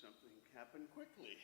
something happen quickly.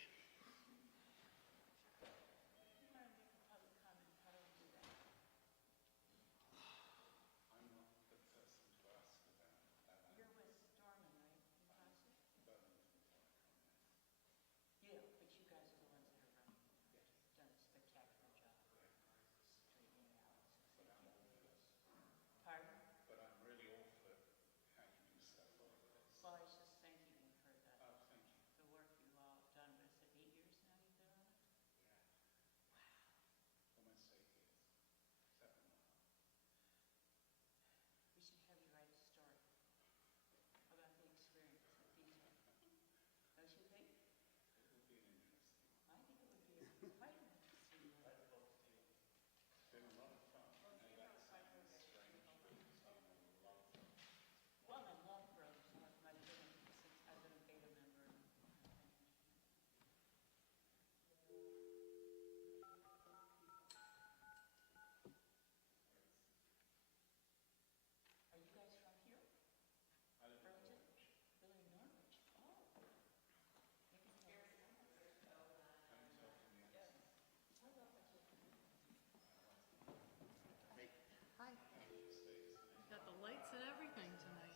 And everything tonight.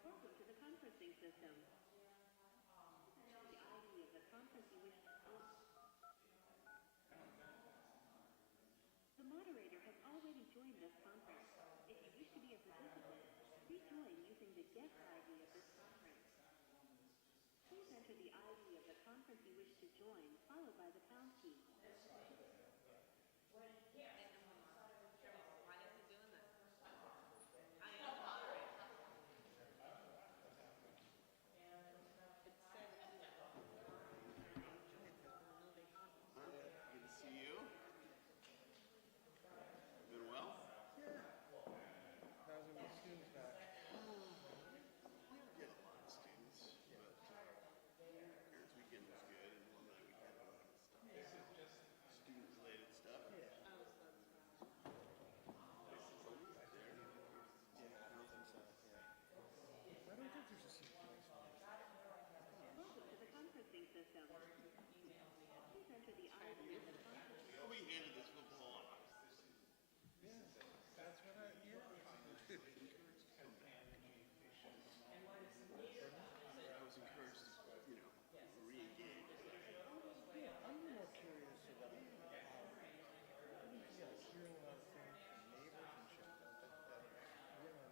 Welcome to the conferencing system. The ID of the conference you wish to join. The moderator has already joined this conference. If you wish to be a participant, please join using the guest ID of this conference. Please enter the ID of the conference you wish to join, followed by the pound key. System. Please enter the ID of the conference. We handed this football on. Yeah, that's what I hear. I was encouraged to, re-engage. Yeah, I'm more curious about hearing a lot of things from neighbors and shit that we don't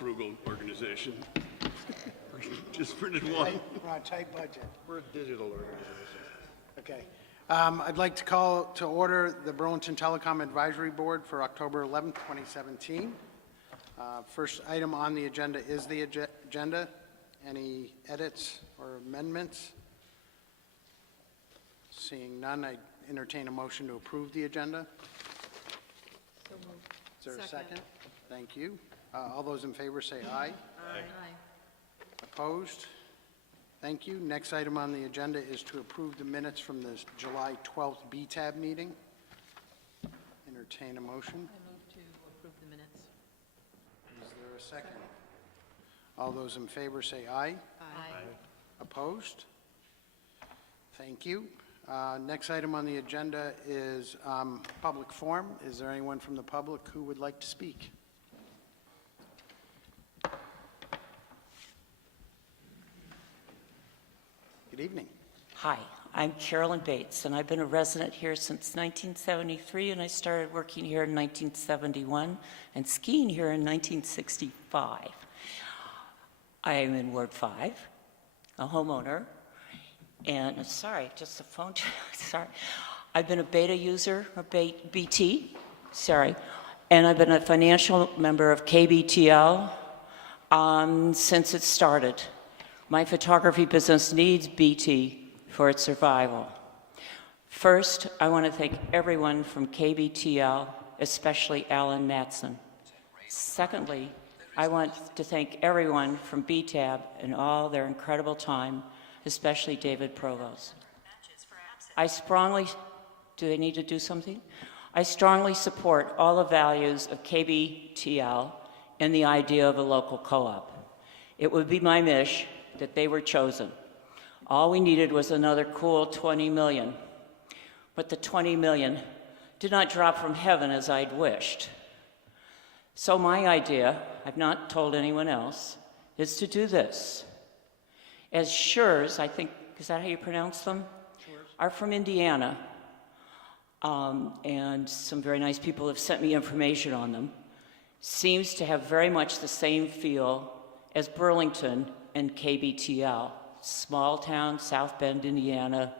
frugal organization. Just printed one. We're on a tight budget. We're a digital organization. Okay. I'd like to call to order the Burlington Telecom Advisory Board for October 11th, 2017. First item on the agenda is the agenda. Any edits or amendments? Seeing none, I entertain a motion to approve the agenda. So moved. Is there a second? Thank you. All those in favor say aye. Aye. Opposed? Thank you. Next item on the agenda is to approve the minutes from the July 12th BTAB meeting. Entertain a motion. I move to approve the minutes. Is there a second? All those in favor say aye. Aye. Opposed? Thank you. Next item on the agenda is public forum. Is there anyone from the public who would like to speak? Good evening. Hi, I'm Carolyn Bates, and I've been a resident here since 1973, and I started working here in 1971 and skiing here in 1965. I am in Ward 5, a homeowner, and sorry, just the phone, sorry. I've been a beta user, or BT, sorry, and I've been a financial member of KBTL since it started. My photography business needs BT for its survival. First, I want to thank everyone from KBTL, especially Alan Matson. Secondly, I want to thank everyone from BTAB and all their incredible time, especially David Provost. I strongly support all the values of KBTL and the idea of a local co-op. It would be my wish that they were chosen. All we needed was another cool 20 million. But the 20 million did not drop from heaven as I'd wished. So my idea, I've not told anyone else, is to do this. As Schurz, I think, is that how you pronounce them? Schurz. Are from Indiana. And some very nice people have sent me information on them. Seems to have very much the same feel as Burlington and KBTL. Small town, South Bend, Indiana.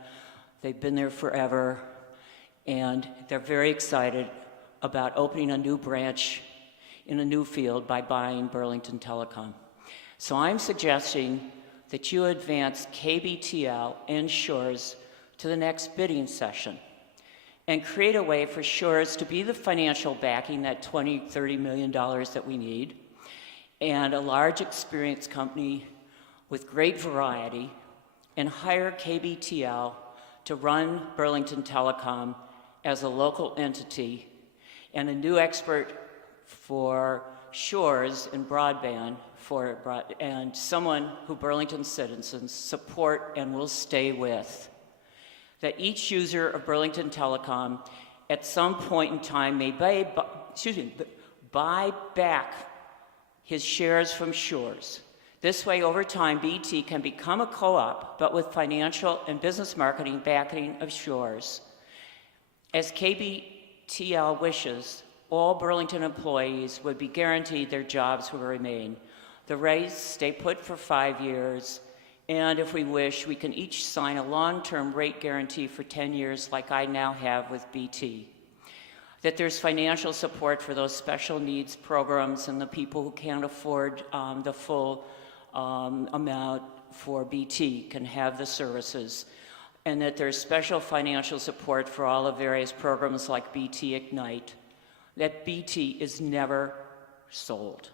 They've been there forever, and they're very excited about opening a new branch in a new field by buying Burlington Telecom. So I'm suggesting that you advance KBTL and Schurz to the next bidding session and create a way for Schurz to be the financial backing, that $20, $30 million that we need, and a large experienced company with great variety, and hire KBTL to run Burlington Telecom as a local entity, and a new expert for Schurz in broadband, and someone who Burlington citizens support and will stay with. That each user of Burlington Telecom at some point in time may buy back his shares from Schurz. This way, over time, BT can become a co-op, but with financial and business marketing backing of Schurz. As KBTL wishes, all Burlington employees would be guaranteed their jobs will remain. The rates stay put for 5 years, and if we wish, we can each sign a long-term rate guarantee for 10 years like I now have with BT. That there's financial support for those special needs programs and the people who can't afford the full amount for BT can have the services, and that there's special financial support for all the various programs like BT Ignite, that BT is never sold.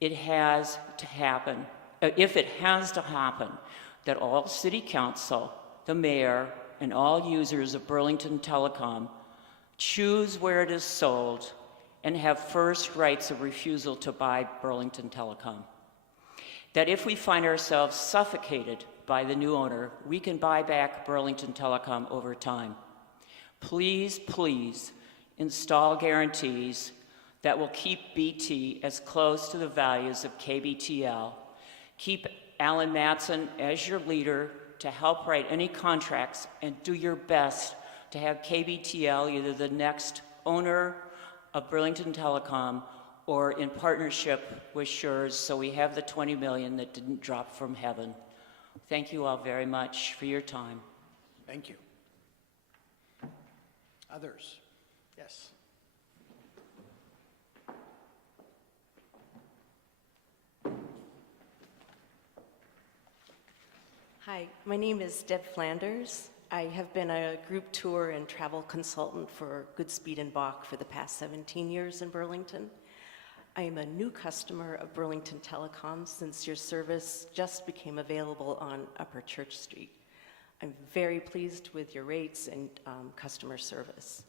It has to happen, if it has to happen, that all city council, the mayor, and all users of Burlington Telecom choose where it is sold and have first rights of refusal to buy Burlington Telecom. That if we find ourselves suffocated by the new owner, we can buy back Burlington Telecom over time. Please, please install guarantees that will keep BT as close to the values of KBTL. Keep Alan Matson as your leader to help write any contracts, and do your best to have KBTL either the next owner of Burlington Telecom or in partnership with Schurz, so we have the 20 million that didn't drop from heaven. Thank you all very much for your time. Thank you. Others? Yes. Hi, my name is Deb Flanders. I have been a group tour and travel consultant for Goodspeed and Bach for the past 17 years in Burlington. I am a new customer of Burlington Telecom since your service just became available on Upper Church Street. I'm very pleased with your rates and customer service.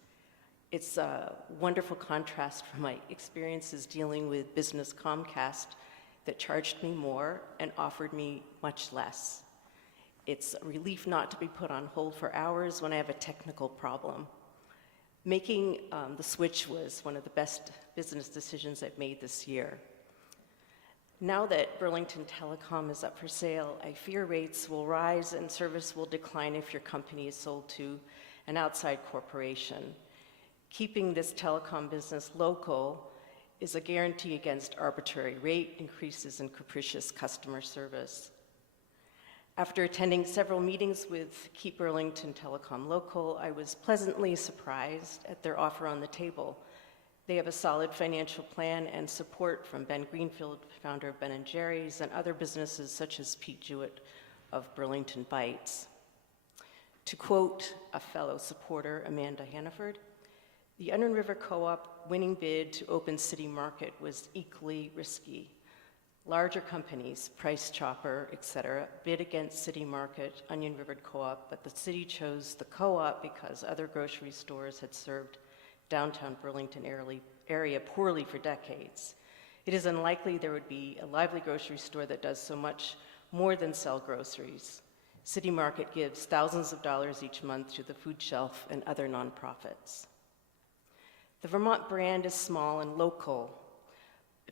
It's a wonderful contrast from my experiences dealing with business Comcast that charged me more and offered me much less. It's a relief not to be put on hold for hours when I have a technical problem. Making the switch was one of the best business decisions I've made this year. Now that Burlington Telecom is up for sale, I fear rates will rise and service will decline if your company is sold to an outside corporation. Keeping this telecom business local is a guarantee against arbitrary rate increases and capricious customer service. After attending several meetings with Keep Burlington Telecom Local, I was pleasantly surprised at their offer on the table. They have a solid financial plan and support from Ben Greenfield, founder of Ben & Jerry's, and other businesses such as Pete Jewett of Burlington Bites. To quote a fellow supporter, Amanda Hannaford, the Onion River Co-op winning bid to open City Market was equally risky. Larger companies, Price Chopper, etc., bid against City Market, Onion River Co-op, but the city chose the co-op because other grocery stores had served downtown Burlington area poorly for decades. It is unlikely there would be a lively grocery store that does so much more than sell groceries. City Market gives thousands of dollars each month to the food shelf and other nonprofits. The Vermont brand is small and local,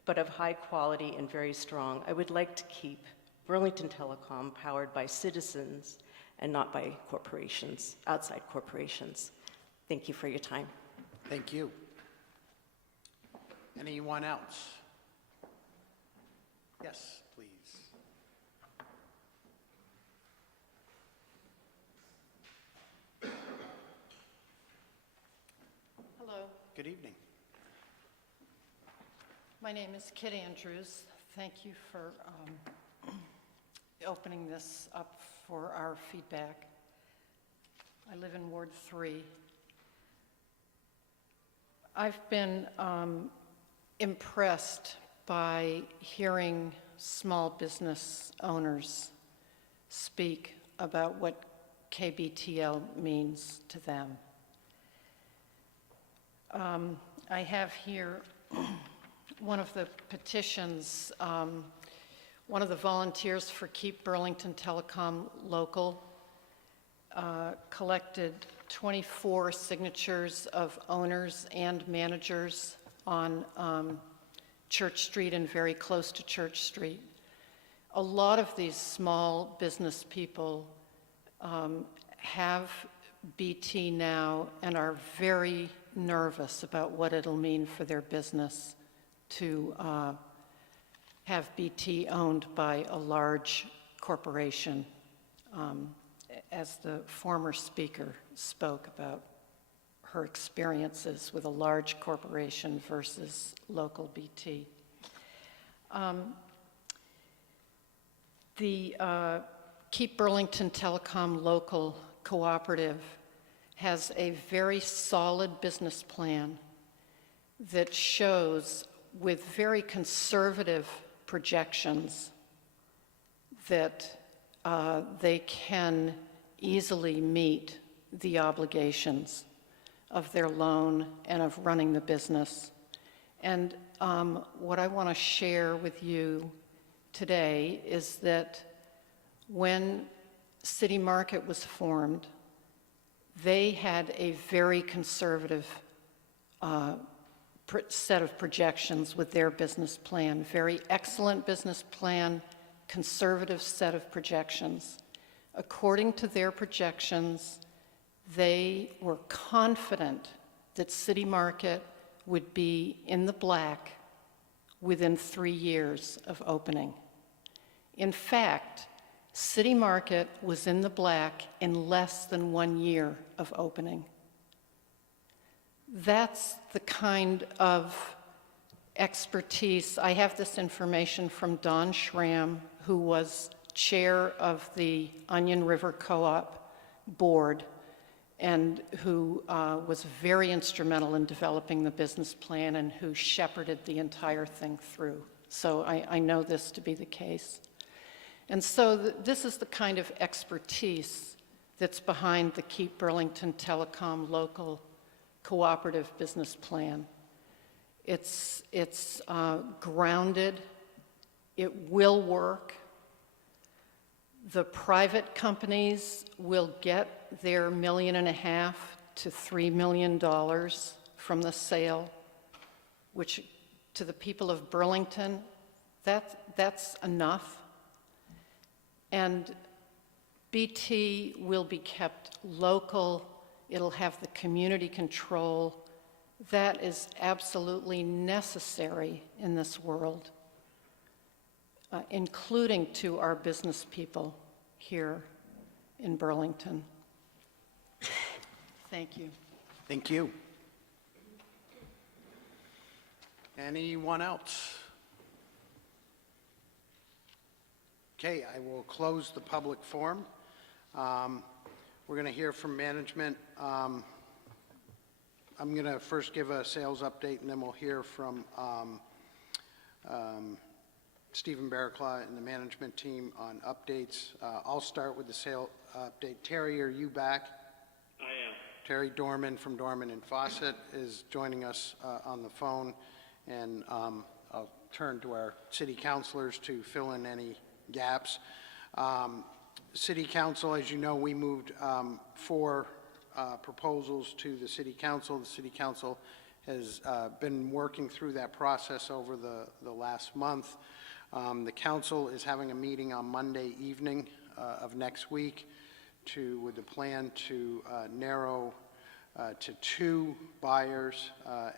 but of high quality and very strong. I would like to keep Burlington Telecom powered by citizens and not by corporations, outside corporations. Thank you for your time. Thank you. Anyone else? Yes, please. Hello, Good evening. my name is Kit Andrews. Thank you for opening this up for our feedback. I live in Ward 3. I've been impressed by hearing small business owners speak about what KBTL means to them. I have here one of the petitions. One of the volunteers for Keep Burlington Telecom Local collected 24 signatures of owners and managers on Church Street and very close to Church Street. A lot of these small business people have BT now and are very nervous about what it'll mean for their business to have BT owned by a large corporation, as the former speaker spoke about her experiences with a large corporation versus local BT. The Keep Burlington Telecom Local Cooperative has a very solid business plan that shows with very conservative projections that they can easily meet the obligations of their loan and of running the business. And what I want to share with you today is that when City Market was formed, they had a very conservative set of projections with their business plan. Very excellent business plan, conservative set of projections. According to their projections, they were confident that City Market would be in the black within 3 years of opening. In fact, City Market was in the black in less than 1 year of opening. That's the kind of expertise. I have this information from Don Schramm, who was chair of the Onion River Co-op board and who was very instrumental in developing the business plan and who shepherded the entire thing through. So I know this to be the case. And so this is the kind of expertise that's behind the Keep Burlington Telecom local cooperative business plan. It's grounded. It will work. The private companies will get their $1.5 million to $3 million from the sale, which to the people of Burlington, that's enough. And BT will be kept local. It'll have the community control. That is absolutely necessary in this world, including to our business people here in Burlington. Thank you. Thank you. Anyone else? Okay, I will close the public forum. We're going to hear from management. I'm going to first give a sales update, and then we'll hear from Stephen Barraclaw and the management team on updates. I'll start with the sale update. Terry, are you back? I am. Terry Dorman from Dorman and Fawcett is joining us on the phone, and I'll turn to our city councilors to fill in any gaps. City Council, as you know, we moved 4 proposals to the City Council. The City Council has been working through that process over the last month. The Council is having a meeting on Monday evening of next week with the plan to narrow to 2 buyers,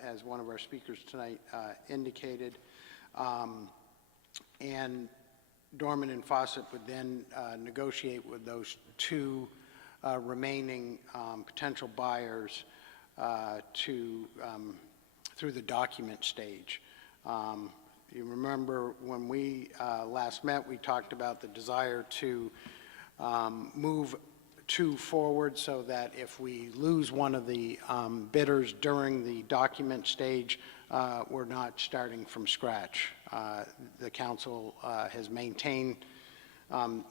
as one of our speakers tonight indicated. And Dorman and Fawcett would then negotiate with those 2 remaining potential buyers through the document stage. You remember when we last met, we talked about the desire to move 2 forward so that if we lose one of the bidders during the document stage, we're not starting from scratch. The council has maintained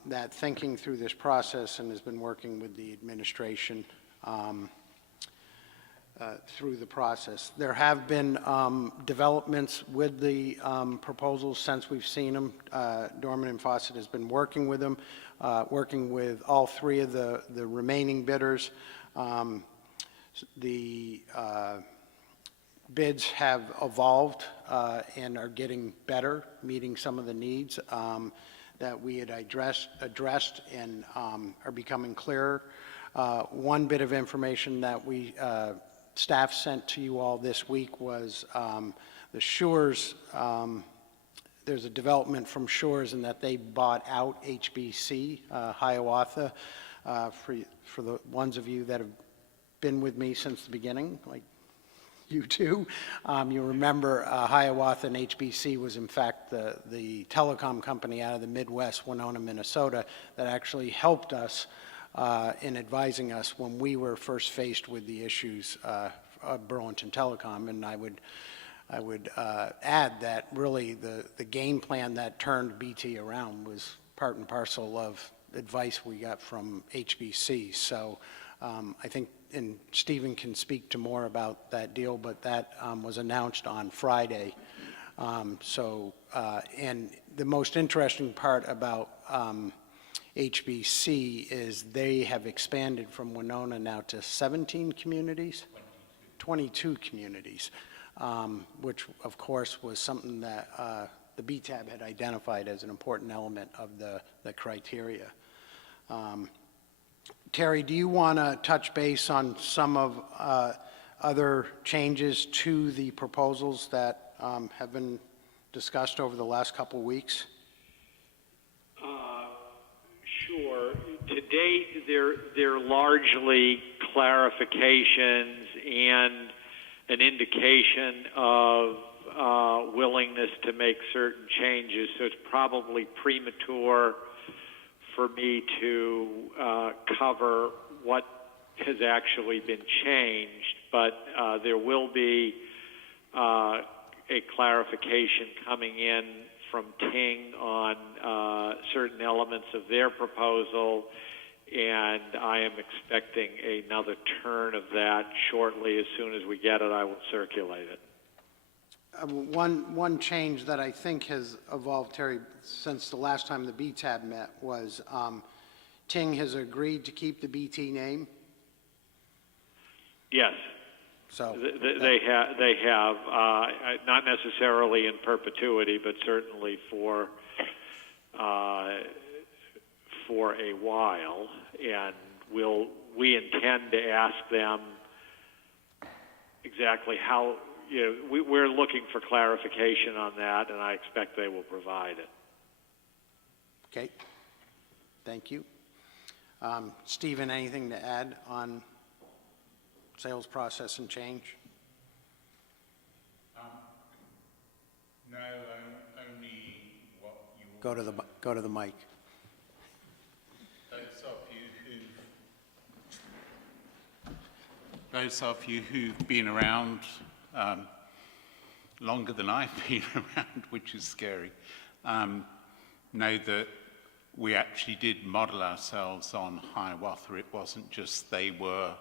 that thinking through this process and has been working with the administration through the process. There have been developments with the proposals since we've seen them. Dorman and Fawcett has been working with them, working with all 3 of the remaining bidders. The bids have evolved and are getting better, meeting some of the needs that we had addressed and are becoming clearer. One bit of information that we staff sent to you all this week was the Shores. There's a development from Shores in that they bought out HBC, Hiawatha. For the ones of you that have been with me since the beginning, like you too, you remember Hiawatha and HBC was in fact the telecom company out of the Midwest, Winona, Minnesota, that actually helped us in advising us when we were first faced with the issues of Burlington Telecom. And I would add that really the game plan that turned BT around was part and parcel of advice we got from HBC. So I think, and Stephen can speak to more about that deal, but that was announced on Friday. And the most interesting part about HBC is they have expanded from Winona now to 17 communities, 22 communities, which of course was something that the BTAB had identified as an important element of the criteria. Terry, do you want to touch base on some of other changes to the proposals that have been discussed over the last couple weeks? Sure. To date, they're largely clarifications and an indication of willingness to make certain changes. So it's probably premature for me to cover what has actually been changed, but there will be a clarification coming in from Ting on certain elements of their proposal, and I am expecting another turn of that shortly. As soon as we get it, I will circulate it. One change that I think has evolved, Terry, since the last time the BTAB met was Ting has agreed to keep the BT name. Yes. So they have not necessarily in perpetuity, but certainly for a while, and we intend to ask them exactly how. We're looking for clarification on that, and I expect they will provide it. Okay. Thank you. Stephen, anything to add on sales process and change? No, only what you... Go to the mic. Those of you who've been around longer than I've been around, which is scary, know that we actually did model ourselves on Hiawatha. It wasn't just they were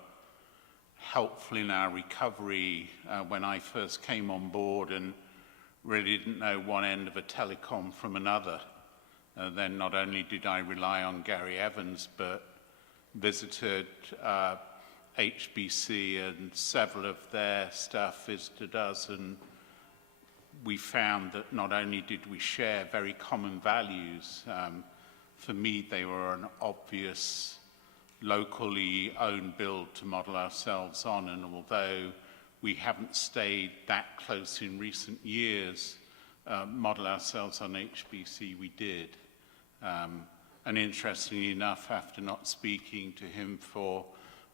helpful in our recovery when I first came on board and really didn't know one end of a telecom from another. Then not only did I rely on Gary Evans, but visited HBC and several of their staff visited us, and we found that not only did we share very common values, for me they were an obvious locally owned build to model ourselves on, and although we haven't stayed that close in recent years, model ourselves on HBC we did. And interestingly enough, after not speaking to him for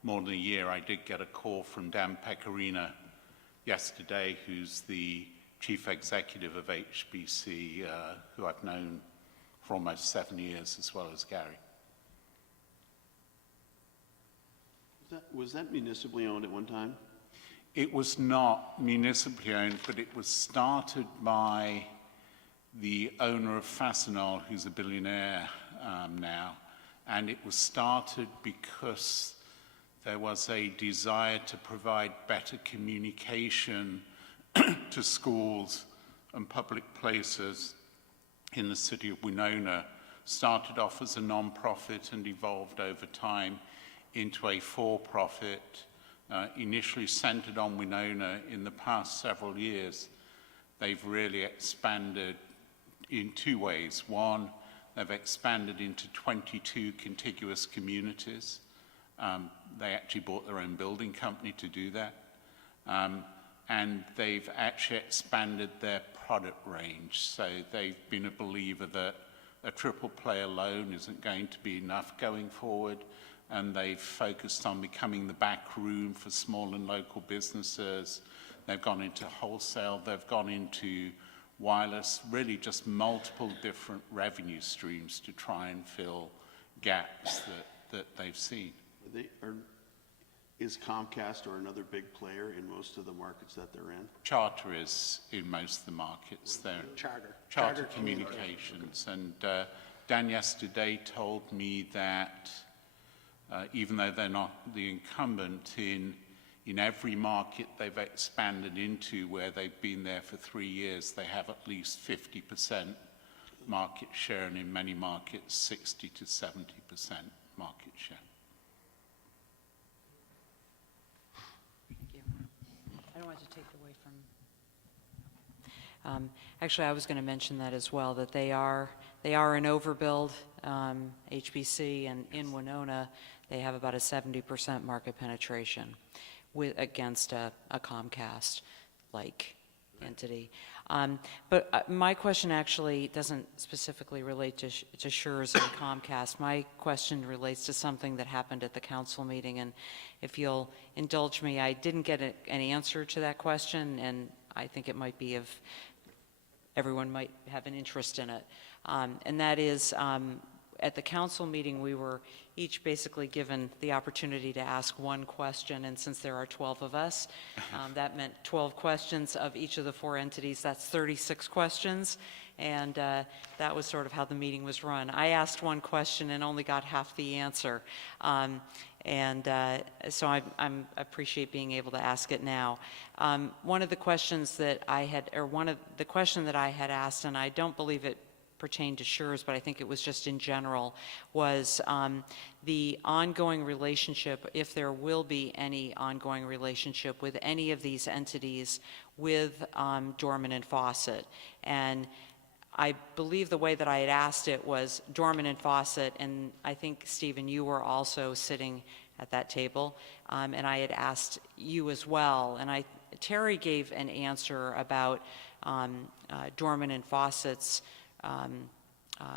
more than a year, I did get a call from Dan Pecorino yesterday, who's the chief executive of HBC, who I've known for almost 7 years, as well as Gary. Was that municipally owned at one time? It was not municipally owned, but it was started by the owner of Fastenal, who's a billionaire now, and it was started because there was a desire to provide better communication to schools and public places in the city of Winona. Started off as a non-profit and evolved over time into a for-profit, initially centered on Winona. In the past several years, they've really expanded in two ways. One, they've expanded into 22 contiguous communities. They actually bought their own building company to do that. And they've actually expanded their product range. So they've been a believer that a triple play alone isn't going to be enough going forward. And they've focused on becoming the back room for small and local businesses. They've gone into wholesale. They've gone into wireless, really just multiple different revenue streams to try and fill gaps that they've seen. Is Comcast or another big player in most of the markets that they're in? Charter is in most of the markets. They're Charter Communications. And Dan yesterday told me that even though they're not the incumbent, in every market they've expanded into where they've been there for 3 years, they have at least 50% market share, and in many markets 60 to 70% market share. Thank you. I don't want to take away from... actually, I was going to mention that as well, that they are an overbuild, HBC, and in Winona, they have about a 70% market penetration against a Comcast-like entity. But my question actually doesn't specifically relate to Schurz and Comcast. My question relates to something that happened at the council meeting, and if you'll indulge me, I didn't get an answer to that question, and I think it might be everyone might have an interest in it. And that is, at the council meeting, we were each basically given the opportunity to ask one question, and since there are 12 of us, that meant 12 questions of each of the 4 entities. That's 36 questions, and that was sort of how the meeting was run. I asked one question and only got half the answer, so I appreciate being able to ask it now. One of the questions that I had, or one of the question that I had asked, and I don't believe it pertained to Schurz, but I think it was just in general, was the ongoing relationship, if there will be any ongoing relationship with any of these entities with Dorman and Fawcett. And I believe the way that I had asked it was Dorman and Fawcett, and I think, Stephen, you were also sitting at that table, and I had asked you as well. And Terry gave an answer about Dorman and Fawcett's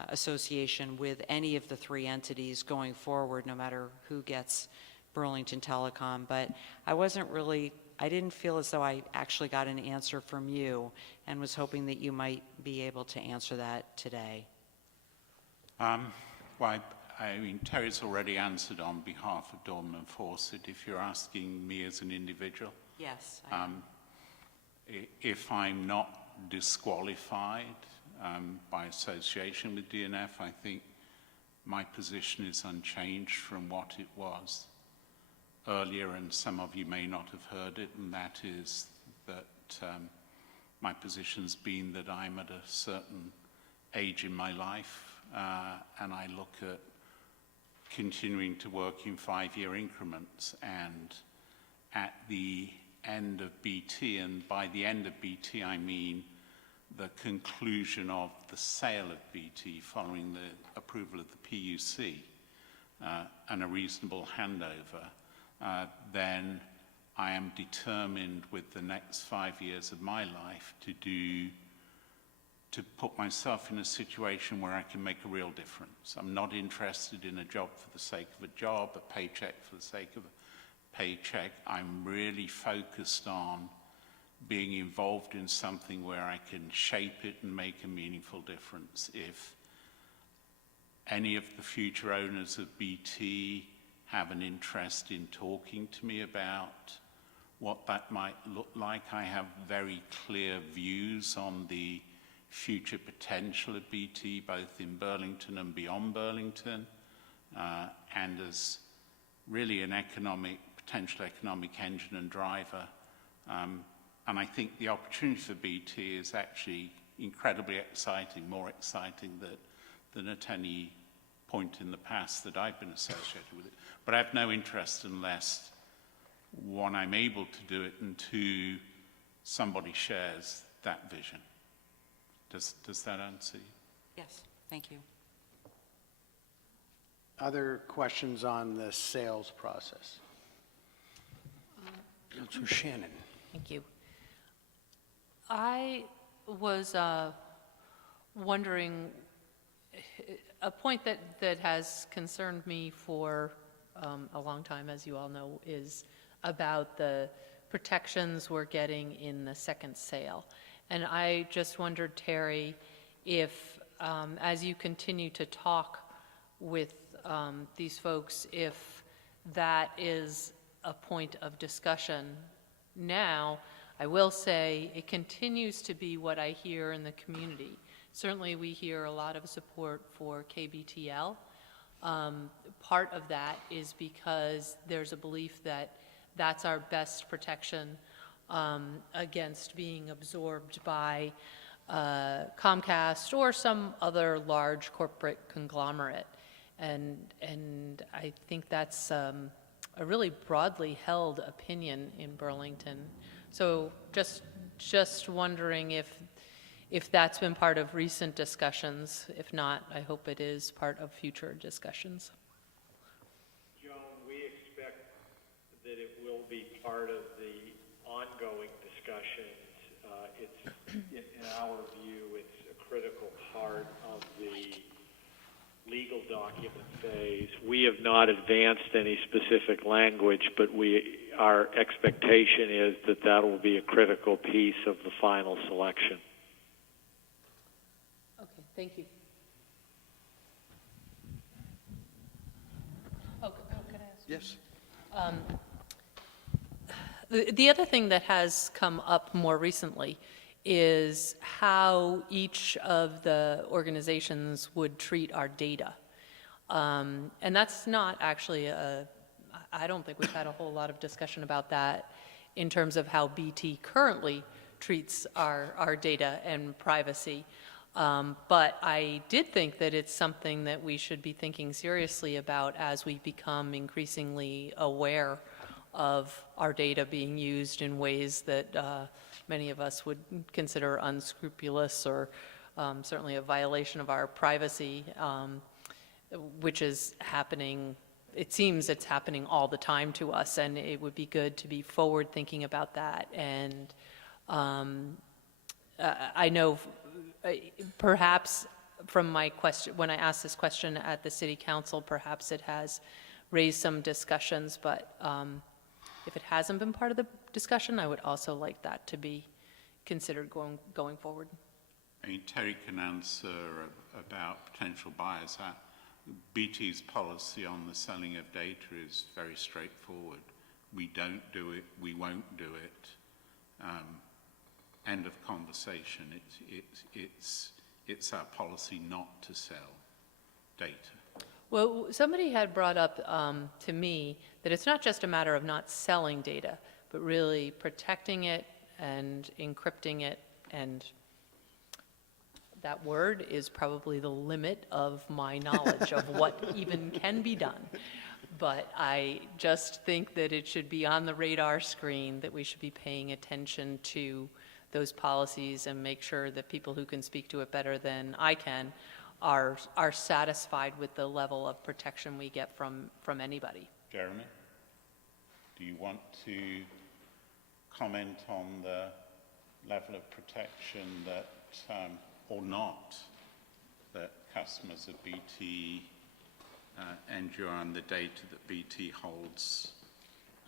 association with any of the 3 entities going forward, no matter who gets Burlington Telecom. But I didn't feel as though I actually got an answer from you, and was hoping that you might be able to answer that today. Well, I mean, Terry's already answered on behalf of Dorman and Fawcett. If you're asking me as an individual, Yes. if I'm not disqualified by association with DNF, I think my position is unchanged from what it was earlier, and some of you may not have heard it, and that is that my position's been that I'm at a certain age in my life, and I look at continuing to work in 5-year increments, and at the end of BT, and by the end of BT I mean the conclusion of the sale of BT following the approval of the PUC and a reasonable handover, then I am determined with the next 5 years of my life to put myself in a situation where I can make a real difference. I'm not interested in a job for the sake of a job, a paycheck for the sake of a paycheck. I'm really focused on being involved in something where I can shape it and make a meaningful difference. If any of the future owners of BT have an interest in talking to me about what that might look like, I have very clear views on the future potential of BT, both in Burlington and beyond Burlington, and as really an potential economic engine and driver. And I think the opportunity for BT is actually incredibly exciting, more exciting than at any point in the past that I've been associated with it. But I have no interest unless, one, I'm able to do it, and 2, somebody shares that vision. Does that answer you? Yes, thank you. Other questions on the sales process? Councilor Shannon. Thank you. I was wondering, a point that has concerned me for a long time, as you all know, is about the protections we're getting in the second sale. And I just wondered, Terry, if as you continue to talk with these folks, if that is a point of discussion now. I will say it continues to be what I hear in the community. Certainly we hear a lot of support for KBTL. Part of that is because there's a belief that that's our best protection against being absorbed by Comcast or some other large corporate conglomerate. And I think that's a really broadly held opinion in Burlington. So just wondering if that's been part of recent discussions. If not, I hope it is part of future discussions. Joan, we expect that it will be part of the ongoing discussions it's, in our view, it's a critical part of the legal document phase. We have not advanced any specific language, but our expectation is that that will be a critical piece of the final selection. Okay, thank you. Oh, can I ask? Yes. The other thing that has come up more recently is how each of the organizations would treat our data. And that's not actually I don't think we've had a whole lot of discussion about that in terms of how BT currently treats our data and privacy. But I did think that it's something that we should be thinking seriously about as we become increasingly aware of our data being used in ways that many of us would consider unscrupulous or certainly a violation of our privacy, which is happening. It seems it's happening all the time to us, and it would be good to be forward thinking about that. And I know perhaps from my question, when I asked this question at the City Council, perhaps it has raised some discussions, but if it hasn't been part of the discussion, I would also like that to be considered going forward. I mean, Terry can answer about potential bias. BT's policy on the selling of data is very straightforward. We don't do it, we won't do it. End of conversation. It's our policy not to sell data. Well, somebody had brought up to me that it's not just a matter of not selling data, but really protecting it and encrypting it, and that word is probably the limit of my knowledge of what even can be done. But I just think that it should be on the radar screen, that we should be paying attention to those policies and make sure that people who can speak to it better than I can are satisfied with the level of protection we get from anybody. Jeremy, do you want to comment on the level of protection that, or not, that customers of BT endure on the data that BT holds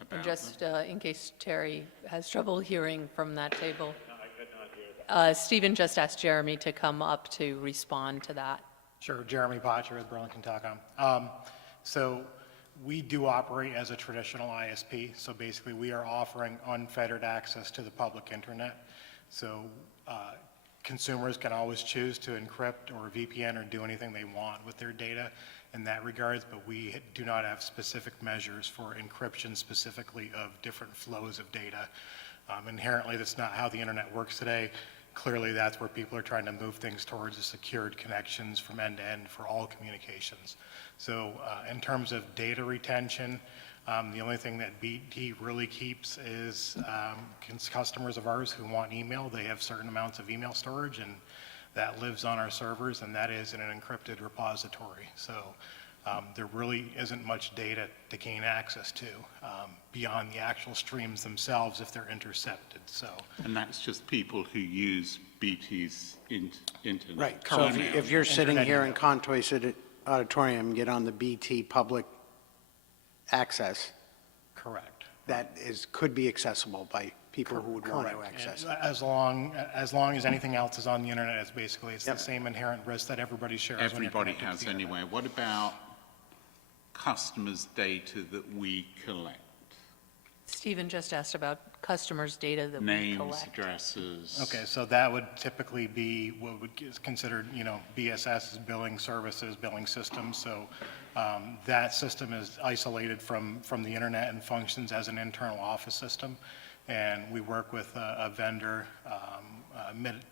about And just them? in case Terry has trouble hearing from that table, No, I could not hear that. Stephen just asked Jeremy to come up to respond to that. Sure, Jeremy Potcher with Burlington Telecom. So we do operate as a traditional ISP, so basically we are offering unfettered access to the public internet. So consumers can always choose to encrypt or VPN or do anything they want with their data in that regards, but we do not have specific measures for encryption specifically of different flows of data. Inherently, that's not how the internet works today. Clearly, that's where people are trying to move things towards the secured connections from end to end for all communications. So in terms of data retention, the only thing that BT really keeps is customers of ours who want email. They have certain amounts of email storage, and that lives on our servers, and that is in an encrypted repository. So there really isn't much data to gain access to beyond the actual streams themselves if they're intercepted. So, And that's just people who use BT's internet. Right, so if you're sitting Internet here in email. Contoy Auditorium, get on the BT public access, correct. that could be accessible by people who would want to Correct. access it. And as long as anything else is on the internet, it's the same inherent risk that everybody shares. when you're Everybody connected to has the internet. anyway. What about customers' data that we collect? Stephen just asked about customers' data that we Names, collect. addresses. Okay, so that would typically be what is considered, BSS is billing services, billing systems. So that system is isolated from the internet and functions as an internal office system. And we work with a vendor,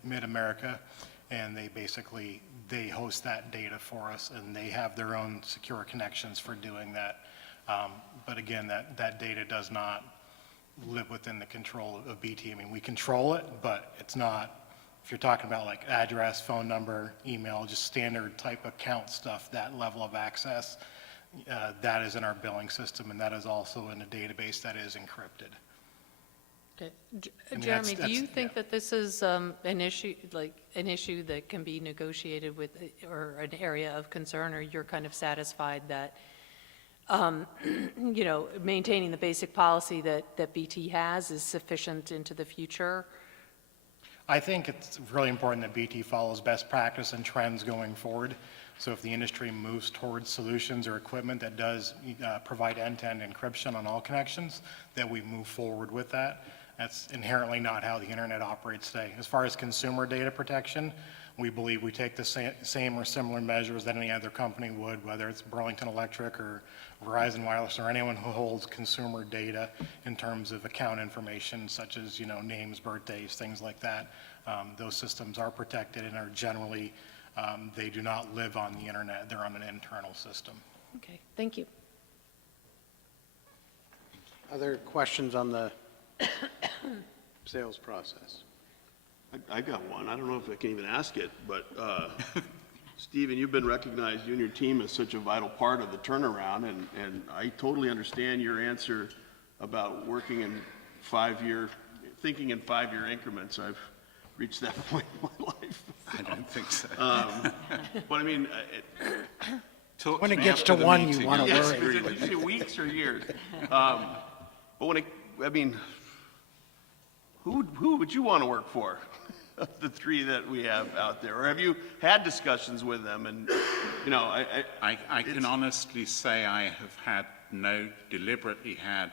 Mid-America, and they host that data for us, and they have their own secure connections for doing that. But again, that data does not live within the control of BT. I mean, we control it, but it's not, if you're talking about like address, phone number, email, just standard type account stuff, that level of access, that is in our billing system, and that is also in a database that is encrypted. Okay. And Jeremy, do you that's- think yeah. that this is an issue, like an issue that can be negotiated with, or an area of concern, or you're kind of satisfied that, you know, maintaining the basic policy that BT has is sufficient into the future? I think it's really important that BT follows best practice and trends going forward. So if the industry moves towards solutions or equipment that does provide end-to-end encryption on all connections, that we move forward with that. That's inherently not how the internet operates today. As far as consumer data protection, we believe we take the same or similar measures that any other company would, whether it's Burlington Electric or Verizon Wireless or anyone who holds consumer data in terms of account information such as, you know, names, birthdays, things like that. Those systems are protected and are generally, they do not live on the internet. They're on an internal system. Okay, thank you. Other questions on the sales process? I got one. I don't know if I can even ask it, but Stephen, you've been recognized, you and your team, as such a vital part of the turnaround, and I totally understand your answer about working in thinking in 5-year increments. I've reached that point in my life. I don't think so. But I mean, Talk When to it me gets after to the one, you meeting. want to yes, worry. did you say weeks or years? But when who would you want to work for? Of the 3 that we have out there, or have you had discussions with them? And you know, I can honestly say I have deliberately had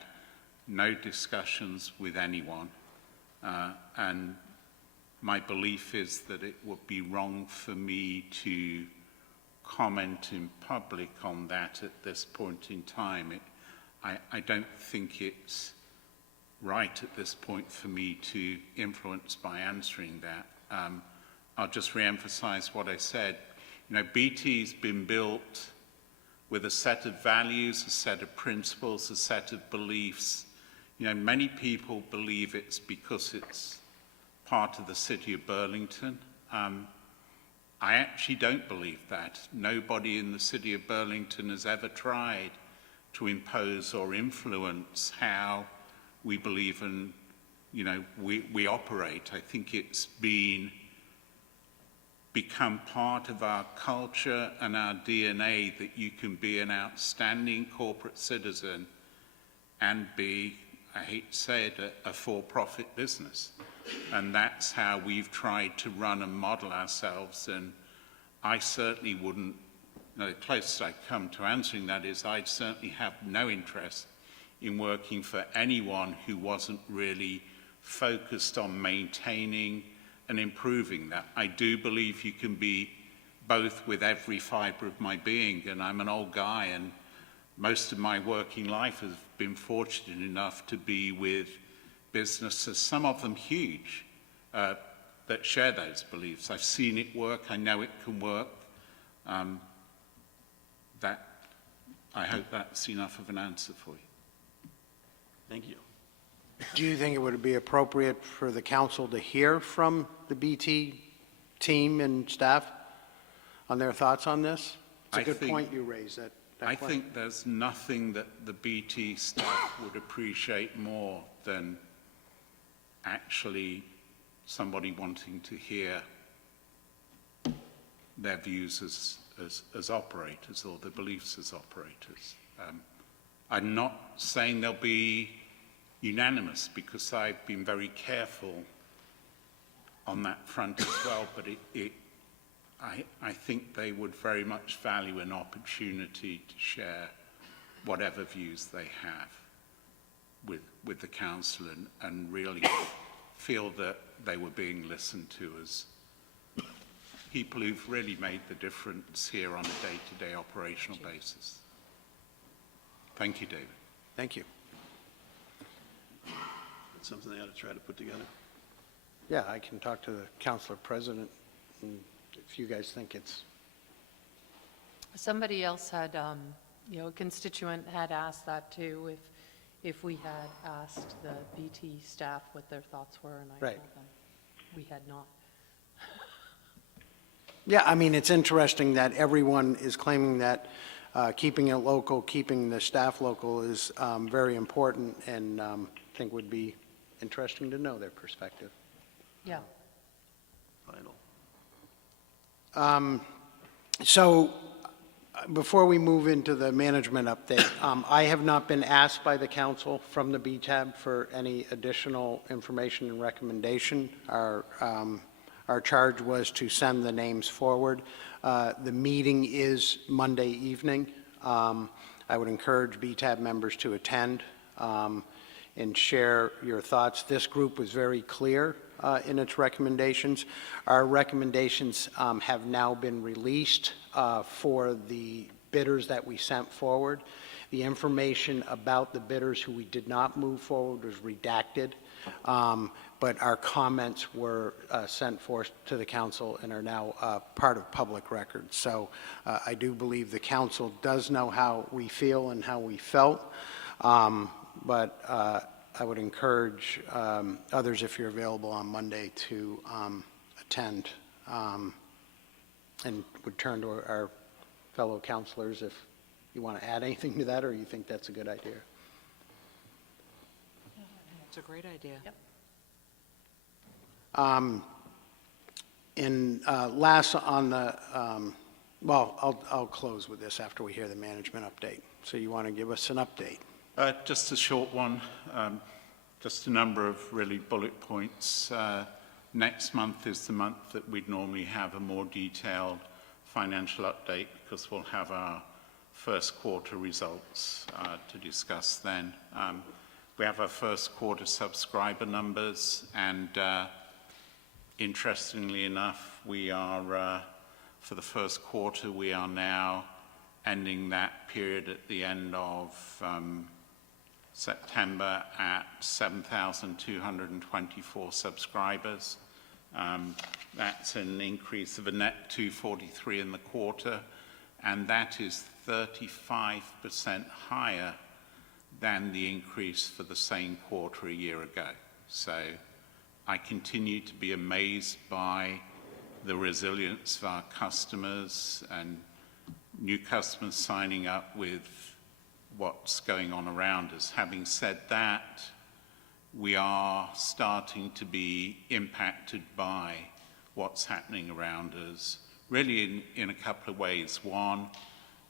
no discussions with anyone, and my belief is that it would be wrong for me to comment in public on that at this point in time. I don't think it's right at this point for me to influence by answering that. I'll just re-emphasize what I said. You know, BT's been built with a set of values, a set of principles, a set of beliefs. You know, many people believe it's because it's part of the city of Burlington. I actually don't believe that. Nobody in the city of Burlington has ever tried to impose or influence how we believe and, you know, we operate. I think it's become part of our culture and our DNA that you can be an outstanding corporate citizen and be, I hate to say it, a for-profit business. And that's how we've tried to run and model ourselves. And I certainly wouldn't, the closest I come to answering that is I certainly have no interest in working for anyone who wasn't really focused on maintaining and improving that. I do believe you can be both with every fiber of my being, and I'm an old guy, and most of my working life has been fortunate enough to be with businesses, some of them huge, that share those beliefs. I've seen it work. I know it can work. I hope that's enough of an answer for you. thank you. Do you think it would be appropriate for the council to hear from the BT team and staff on their thoughts on this? It's a I good think- point you raised, that I question. think there's nothing that the BT staff would appreciate more than actually somebody wanting to hear their views as operators, or their beliefs as operators. I'm not saying they'll be unanimous, because I've been very careful on that front as well, but I think they would very much value an opportunity to share whatever views they have with the council, and really feel that they were being listened to as people who've really made the difference here on a day-to-day operational basis. Thank you, David. Thank you. It's something they ought to try to put together. Yeah, I can talk to the councilor president, and if you guys think it's, Somebody else had, you know, a constituent had asked that too, if we had asked the BT staff what their thoughts were, and I Right. told them we had not. yeah, I mean, it's interesting that everyone is claiming that keeping it local, keeping the staff local is very important, and I think would be interesting to know their perspective. Yeah. Final. So, before we move into the management update, I have not been asked by the council from the BTAB for any additional information and recommendation. Our charge was to send the names forward. The meeting is Monday evening. I would encourage BTAB members to attend and share your thoughts. This group was very clear in its recommendations. Our recommendations have now been released for the bidders that we sent forward. The information about the bidders who we did not move forward was redacted, but our comments were sent forth to the council and are now part of public record. So I do believe the council does know how we feel and how we felt, but I would encourage others, if you're available on Monday, to attend, and would turn to our fellow councilors if you want to add anything to that, or you think that's a good idea. It's a great idea. Yep. And last on the, well, I'll close with this after we hear the management update. So you want to give us an update? Just a short one, just a number of really bullet points. Next month is the month that we'd normally have a more detailed financial update because we'll have our first quarter results to discuss then. We have our first quarter subscriber numbers, and interestingly enough, we are, for the first quarter, we are now ending that period at the end of September at 7,224 subscribers. That's an increase of a net 243 in the quarter, and that is 35% higher than the increase for the same quarter a year ago. So I continue to be amazed by the resilience of our customers and new customers signing up with what's going on around us. Having said that, we are starting to be impacted by what's happening around us, really in a couple of ways. One,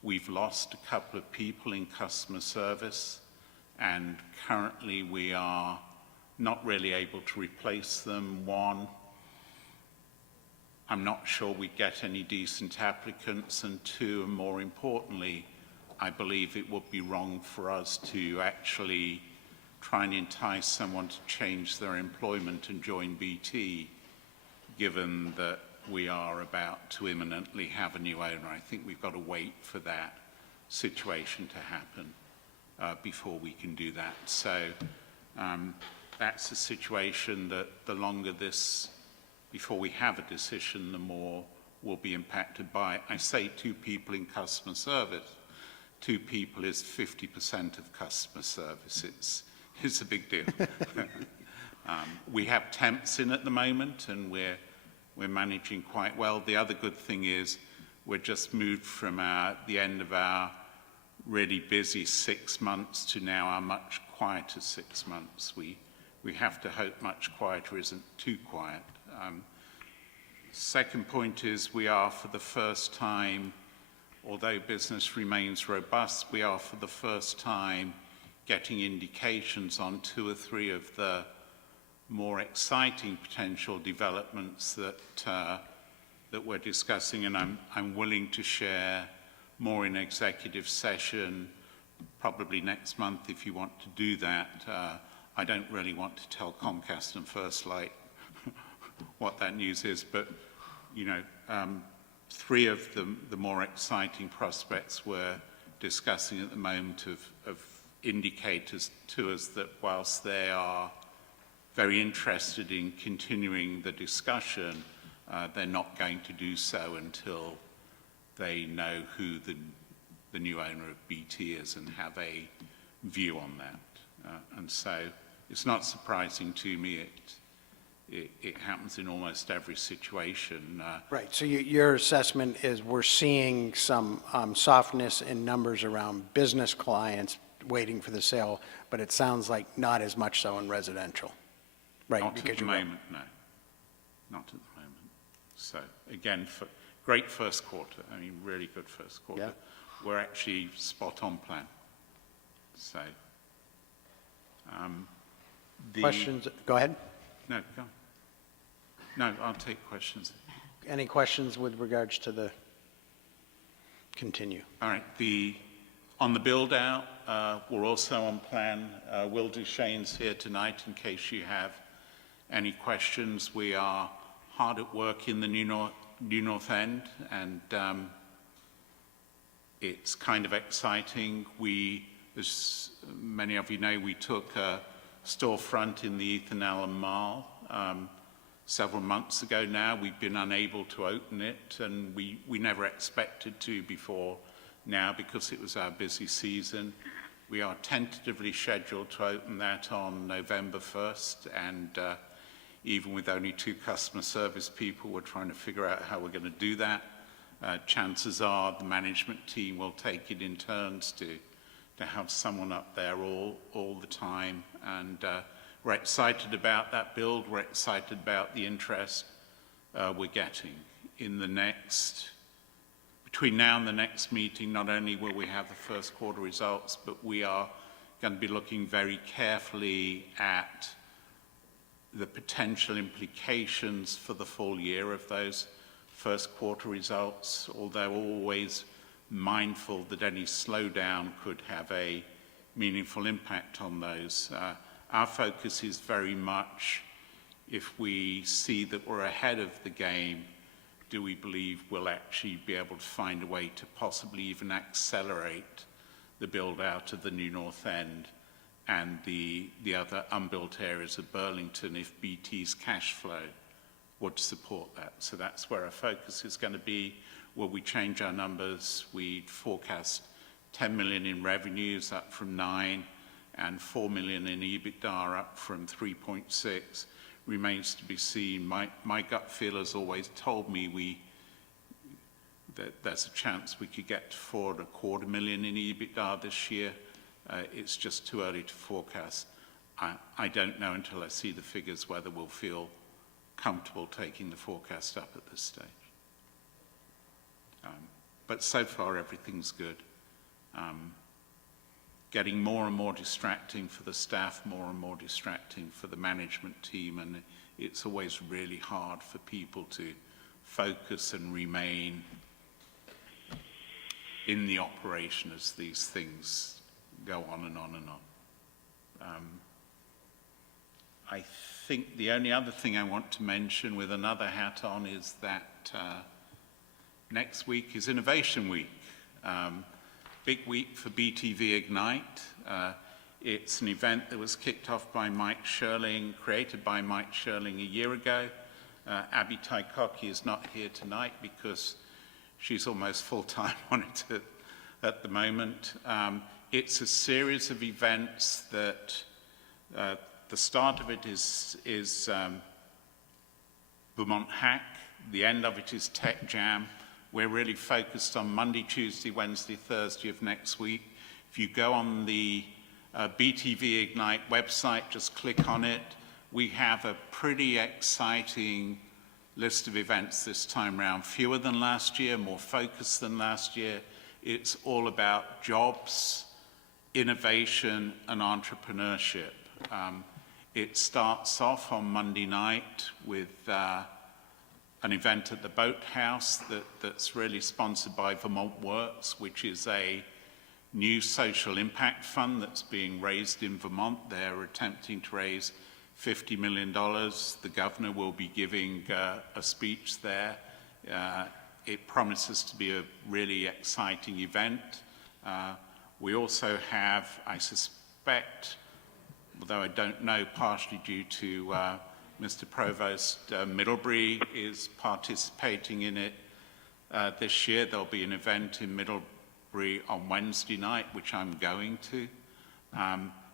we've lost a couple of people in customer service, and currently we are not really able to replace them. One, I'm not sure we get any decent applicants, and two, and more importantly, I believe it would be wrong for us to actually try and entice someone to change their employment and join BT, given that we are about to imminently have a new owner. I think we've got to wait for that situation to happen before we can do that. So that's a situation that the longer this, before we have a decision, the more we'll be impacted by. I say 2 people in customer service. 2 people is 50% of customer service. It's a big deal. We have temps in at the moment, and we're managing quite well. The other good thing is we're just moved from the end of our really busy 6 months to now our much quieter 6 months. We have to hope much quieter isn't too quiet. Second point is we are, for the first time, although business remains robust, we are for the first time getting indications on 2 or 3 of the more exciting potential developments that we're discussing, and I'm willing to share more in executive session, probably next month if you want to do that. I don't really want to tell Comcast and First Light what that news is, but you know, 3 of the more exciting prospects we're discussing at the moment of indicators to us that whilst they are very interested in continuing the discussion, they're not going to do so until they know who the new owner of BT is and have a view on that. And so it's not surprising to me. It happens in almost every situation. Right, so your assessment is we're seeing some softness in numbers around business clients waiting for the sale, but it sounds like not as much so in residential. Right, Not because at the you will. moment, no. Not at the moment. So, again, great first quarter. I mean, really good first quarter. Yeah. We're actually spot on plan. So, Questions? Go ahead. No, go on. No, I'll take questions. Any questions with regards to the continue? All right, on the build-out, we're also on plan. Will Duchesne's here tonight in case you have any questions. We are hard at work in the New North End, and it's kind of exciting. As many of you know, we took a storefront in the Ethan Allen Mall several months ago now. We've been unable to open it, and we never expected to before now because it was our busy season. We are tentatively scheduled to open that on November 1st, and even with only 2 customer service people, we're trying to figure out how we're going to do that. Chances are the management team will take it in turns to have someone up there all the time, and we're excited about that build. We're excited about the interest we're getting. Between now and the next meeting, not only will we have the first quarter results, but we are going to be looking very carefully at the potential implications for the full year of those first quarter results, although always mindful that any slowdown could have a meaningful impact on those. Our focus is very much, if we see that we're ahead of the game, do we believe we'll actually be able to find a way to possibly even accelerate the build out of the New North End and the other unbuilt areas of Burlington if BT's cash flow would support that. So that's where our focus is going to be. Will we change our numbers? We forecast 10 million in revenues, up from 9, and 4 million in EBITDA, up from 3.6. Remains to be seen. My gut feel has always told me that there's a chance we could get to 4.25 million in EBITDA this year. It's just too early to forecast. I don't know until I see the figures whether we'll feel comfortable taking the forecast up at this stage. But so far, everything's good. Getting more and more distracting for the staff, more and more distracting for the management team, and it's always really hard for people to focus and remain in the operation as these things go on and on and on. I think the only other thing I want to mention with another hat on is that next week is Innovation Week. Big week for BTV Ignite. It's an event that was kicked off by Mike Sherling, created by Mike Sherling a year ago. Abby Tykocki is not here tonight because she's almost full-time on it at the moment. It's a series of events that the start of it is Vermont Hack. The end of it is Tech Jam. We're really focused on Monday, Tuesday, Wednesday, Thursday of next week. If you go on the BTV Ignite website, just click on it. We have a pretty exciting list of events this time around. Fewer than last year, more focused than last year. It's all about jobs, innovation, and entrepreneurship. It starts off on Monday night with an event at the Boathouse that's really sponsored by Vermont Works, which is a new social impact fund that's being raised in Vermont. They're attempting to raise $50 million. The governor will be giving a speech there. It promises to be a really exciting event. We also have, I suspect, although I don't know, partially due to Mr. Provost, Middlebury is participating in it this year. There'll be an event in Middlebury on Wednesday night, which I'm going to.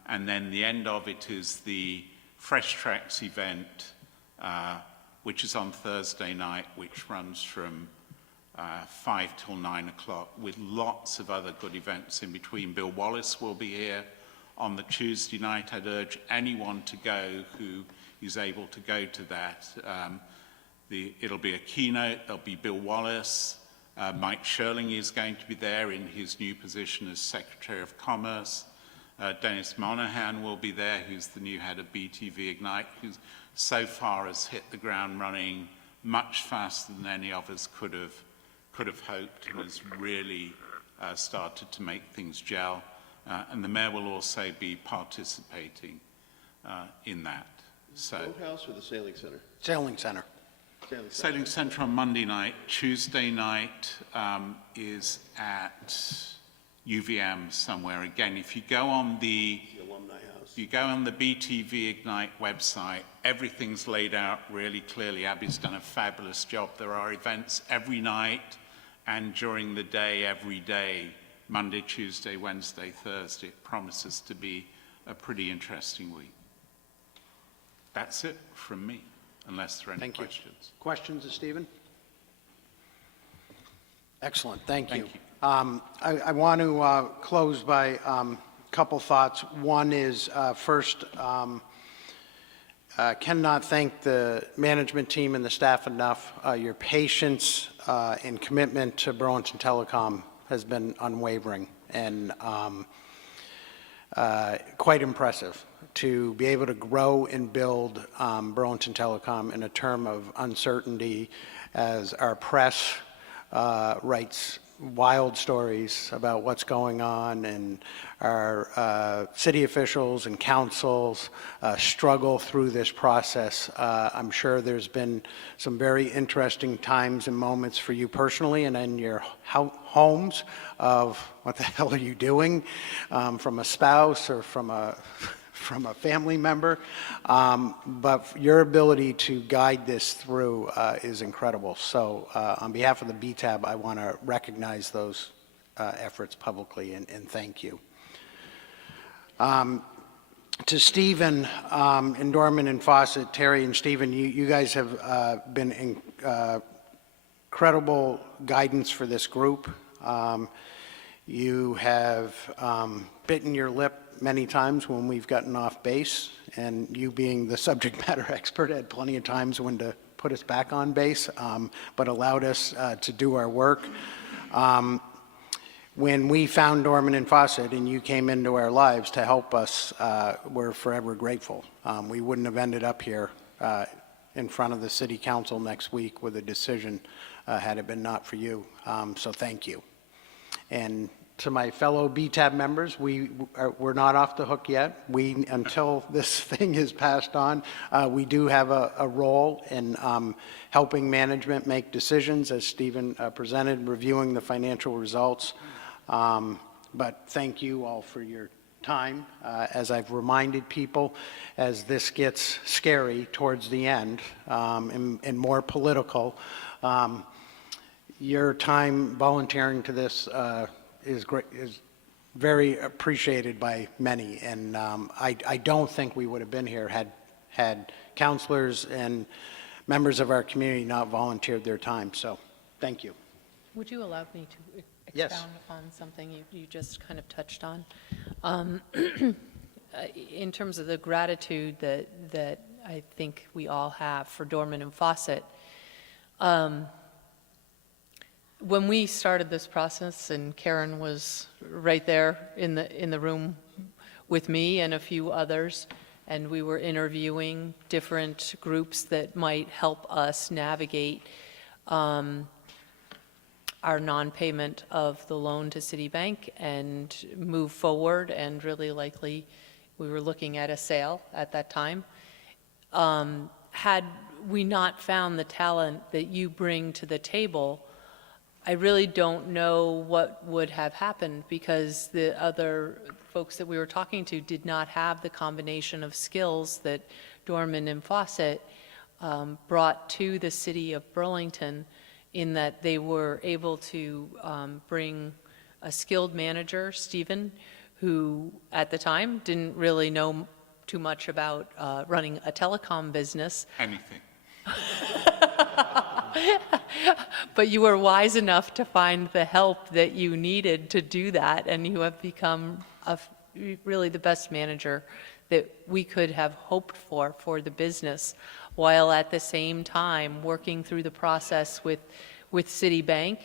And then the end of it is the Fresh Tracks event, which is on Thursday night, which runs from 5 till 9 o'clock, with lots of other good events in between. Bill Wallace will be here on the Tuesday night. I'd urge anyone to go who he's able to go to that. It'll be a keynote. There'll be Bill Wallace. Mike Sherling is going to be there in his new position as Secretary of Commerce. Dennis Monahan will be there, who's the new head of BTV Ignite, who so far has hit the ground running much faster than any of us could have hoped, and has really started to make things gel. And the mayor will also be participating in that. So, Boathouse or the Sailing Center? Sailing Center. Sailing Center on Monday night. Tuesday night is at UVM somewhere. Again, if you go on the Alumni House. if you go on the BTV Ignite website, everything's laid out really clearly. Abby's done a fabulous job. There are events every night and during the day, every day, Monday, Tuesday, Wednesday, Thursday. It promises to be a pretty interesting week. That's it from me, unless there are any Thank you. questions. Questions of Stephen? Excellent, thank you. Thank you. I want to close by a couple thoughts. One is, first, cannot thank the management team and the staff enough. Your patience and commitment to Burlington Telecom has been unwavering and quite impressive to be able to grow and build Burlington Telecom in a term of uncertainty as our press writes wild stories about what's going on, and our city officials and councils struggle through this process. I'm sure there's been some very interesting times and moments for you personally and in your homes of what the hell are you doing, from a spouse or from a family member, but your ability to guide this through is incredible. So on behalf of the BTAB, I want to recognize those efforts publicly and thank you. To Stephen and Dorman and Fawcett, Terry and Stephen, you guys have been incredible guidance for this group. You have bitten your lip many times when we've gotten off base, and you being the subject matter expert had plenty of times when to put us back on base, but allowed us to do our work. When we found Dorman and Fawcett and you came into our lives to help us, we're forever grateful. We wouldn't have ended up here in front of the city council next week with a decision had it been not for you. So thank you. And to my fellow BTAB members, we're not off the hook yet. Until this thing is passed on, we do have a role in helping management make decisions, as Stephen presented, reviewing the financial results. But thank you all for your time. As I've reminded people, as this gets scary towards the end and more political, your time volunteering to this is very appreciated by many, and I don't think we would have been here had counselors and members of our community not volunteered their time. So, thank you. Would you allow me to Yes. expound upon something you just kind of touched on? In terms of the gratitude that I think we all have for Dorman and Fawcett, when we started this process, and Karen was right there in the room with me and a few others, and we were interviewing different groups that might help us navigate our non-payment of the loan to Citibank and move forward, and really likely we were looking at a sale at that time. Had we not found the talent that you bring to the table, I really don't know what would have happened, because the other folks that we were talking to did not have the combination of skills that Dorman and Fawcett brought to the city of Burlington, in that they were able to bring a skilled manager, Stephen, who at the time didn't really know too much about running a telecom business. Anything. But you were wise enough to find the help that you needed to do that, and you have become really the best manager that we could have hoped for the business, while at the same time working through the process with Citibank,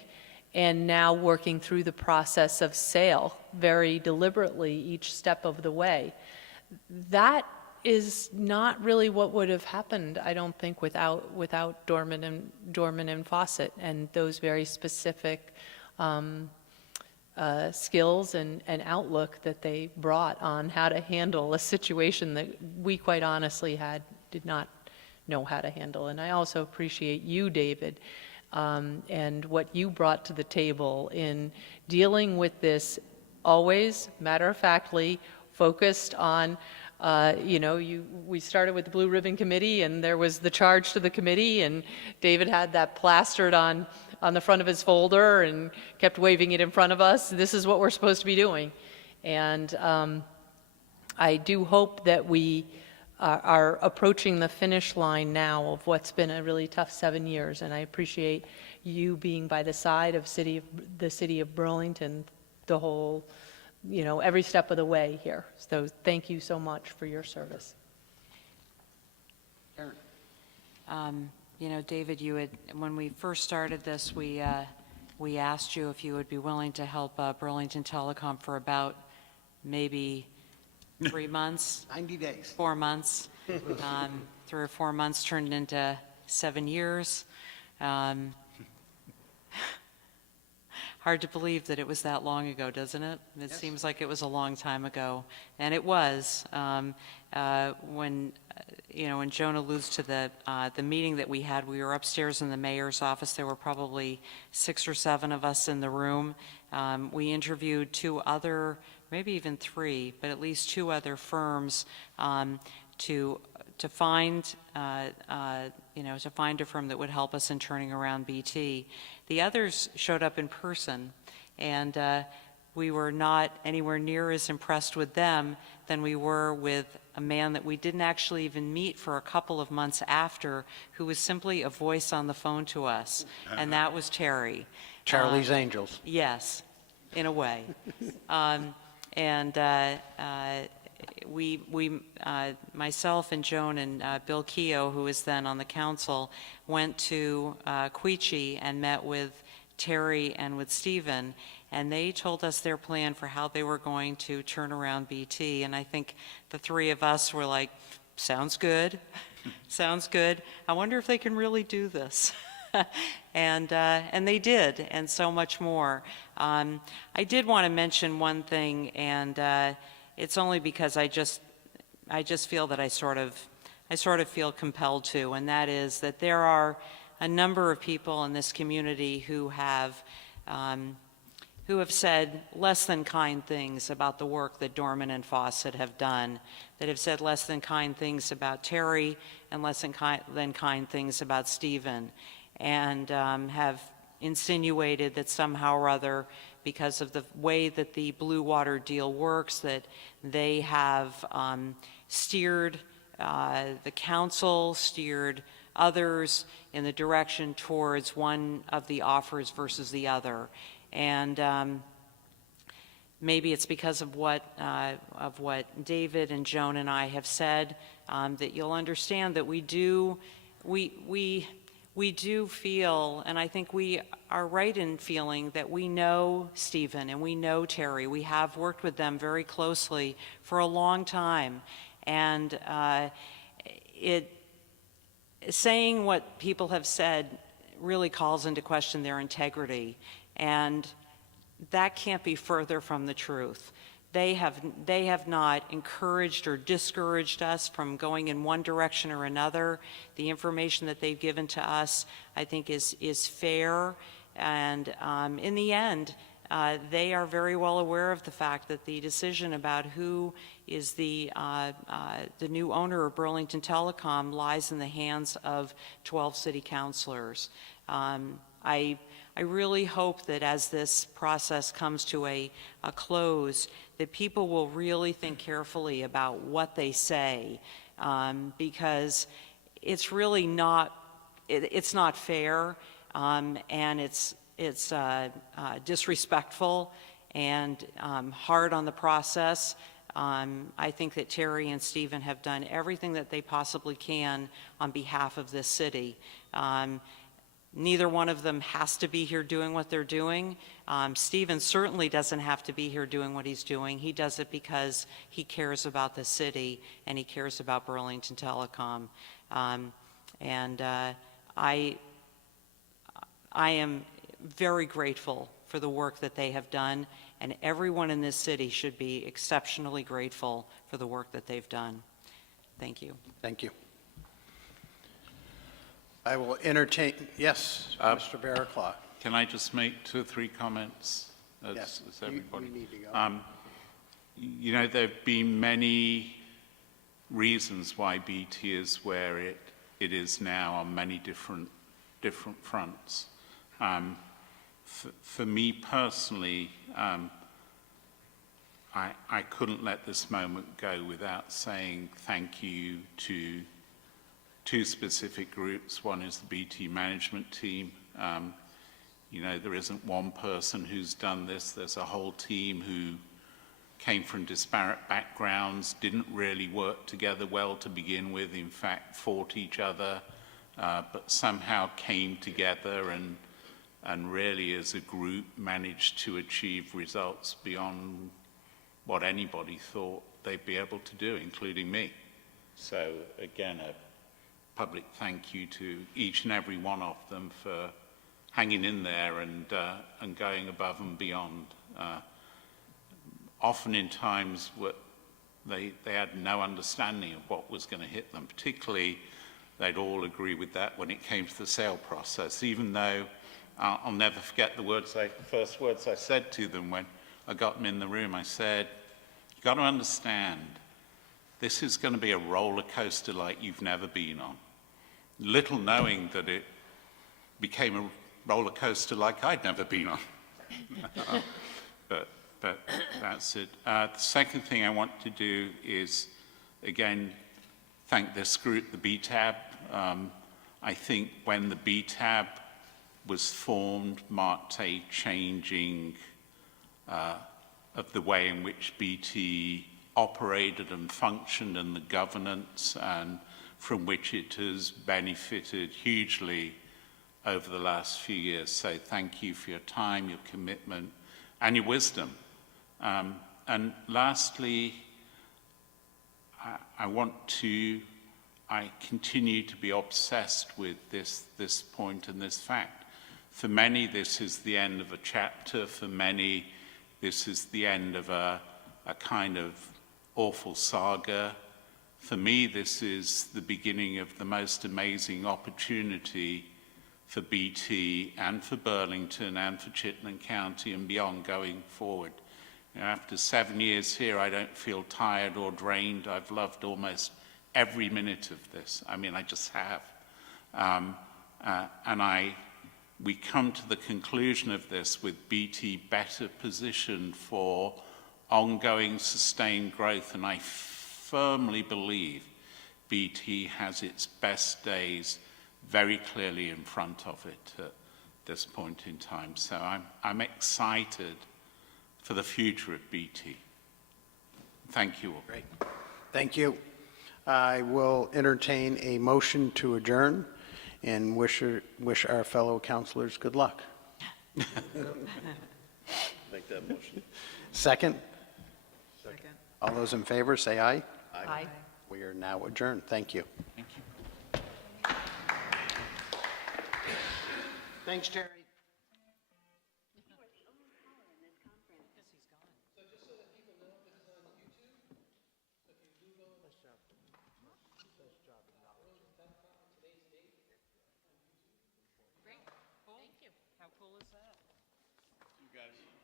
and now working through the process of sale very deliberately each step of the way. That is not really what would have happened, I don't think, without Dorman and Fawcett and those very specific skills and outlook that they brought on how to handle a situation that we quite honestly did not know how to handle. And I also appreciate you, David, and what you brought to the table in dealing with this, always matter-of-factly focused on, we started with the Blue Ribbon Committee, and there was the charge to the committee, and David had that plastered on the front of his folder and kept waving it in front of us. This is what we're supposed to be doing. And I do hope that we are approaching the finish line now of what's been a really tough 7 years, and I appreciate you being by the side of the city of Burlington the whole, every step of the way here. So thank you so much for your service. Karen. David, when we first started this, we asked you if you would be willing to help Burlington Telecom for about maybe 3 months. 90 days. 4 months. 3 or 4 months turned into 7 years. Hard to believe that it was that long ago, doesn't it? It seems like it was a long time ago, and it was. When Joan alludes to the meeting that we had, we were upstairs in the mayor's office. There were probably 6 or 7 of us in the room. We interviewed 2 other, maybe even 3, but at least 2 other firms to find a firm that would help us in turning around BT. The others showed up in person, and we were not anywhere near as impressed with them than we were with a man that we didn't actually even meet for a couple of months after, who was simply a voice on the phone to us, and that was Terry. Charlie's Angels. Yes, in a way. Myself and Joan and Bill Keogh, who was then on the council, went to Quechee and met with Terry and with Stephen, and they told us their plan for how they were going to turn around BT, and I think the 3 of us were like, sounds good, sounds good. I wonder if they can really do this. And they did, and so much more. I did want to mention one thing, and it's only because I just feel that I sort of feel compelled to, and that is that there are a number of people in this community who have said less than kind things about the work that Dorman and Fawcett have done, that have said less than kind things about Terry and less than kind things about Stephen, and have insinuated that somehow or other, because of the way that the Blue Water deal works, that they have steered the council, steered others in the direction towards one of the offers versus the other. And maybe it's because of what David and Joan and I have said, that you'll understand that we do feel, and I think we are right in feeling, that we know Stephen and we know Terry. We have worked with them very closely for a long time, and saying what people have said really calls into question their integrity, and that can't be further from the truth. They have not encouraged or discouraged us from going in one direction or another. The information that they've given to us, I think, is fair, and in the end, they are very well aware of the fact that the decision about who is the new owner of Burlington Telecom lies in the hands of 12 city councilors. I really hope that as this process comes to a close, that people will really think carefully about what they say, because it's really not, it's not fair, and it's disrespectful and hard on the process. I think that Terry and Stephen have done everything that they possibly can on behalf of this city. Neither one of them has to be here doing what they're doing. Stephen certainly doesn't have to be here doing what he's doing. He does it because he cares about the city and he cares about Burlington Telecom. I am very grateful for the work that they have done, and everyone in this city should be exceptionally grateful for the work that they've done. Thank you. Thank you. I will entertain, yes, Mr. Barraclough. Can I just make 2 or 3 comments? Yes, As everybody. you need to go. You know, there have been many reasons why BT is where it is now on many different fronts. For me personally, I couldn't let this moment go without saying thank you to 2 specific groups. One is the BT management team. You know, there isn't one person who's done this. There's a whole team who came from disparate backgrounds, didn't really work together well to begin with, in fact, fought each other, but somehow came together and really as a group managed to achieve results beyond what anybody thought they'd be able to do, including me. So again, a public thank you to each and every one of them for hanging in there and going above and beyond. Often in times they had no understanding of what was going to hit them, particularly they'd all agree with that when it came to the sale process, even though I'll never forget the first words I said to them when I got them in the room. I said, "You've got to understand, this is going to be a roller coaster like you've never been on." Little knowing that it became a roller coaster like I'd never been on. But that's it. The second thing I want to do is, again, thank this group, the BTAB. I think when the BTAB was formed, marked a changing of the way in which BT operated and functioned and the governance, and from which it has benefited hugely over the last few years. So thank you for your time, your commitment, and your wisdom. And lastly, I continue to be obsessed with this point and this fact. For many, this is the end of a chapter. For many, this is the end of a kind of awful saga. For me, this is the beginning of the most amazing opportunity for BT and for Burlington and for Chittenden County and beyond going forward. You know, after 7 years here, I don't feel tired or drained. I've loved almost every minute of this. I mean, I just have. We come to the conclusion of this with BT better positioned for ongoing sustained growth, and I firmly believe BT has its best days very clearly in front of it at this point in time. So I'm excited for the future of BT. Thank you all. Great. Thank you. I will entertain a motion to adjourn and wish our fellow councilors good luck. Make that motion. Second? Second. All those in favor, say aye. Aye. We are now adjourned. Thank you. Thank you. Thanks, Terry. How cool is that? You guys.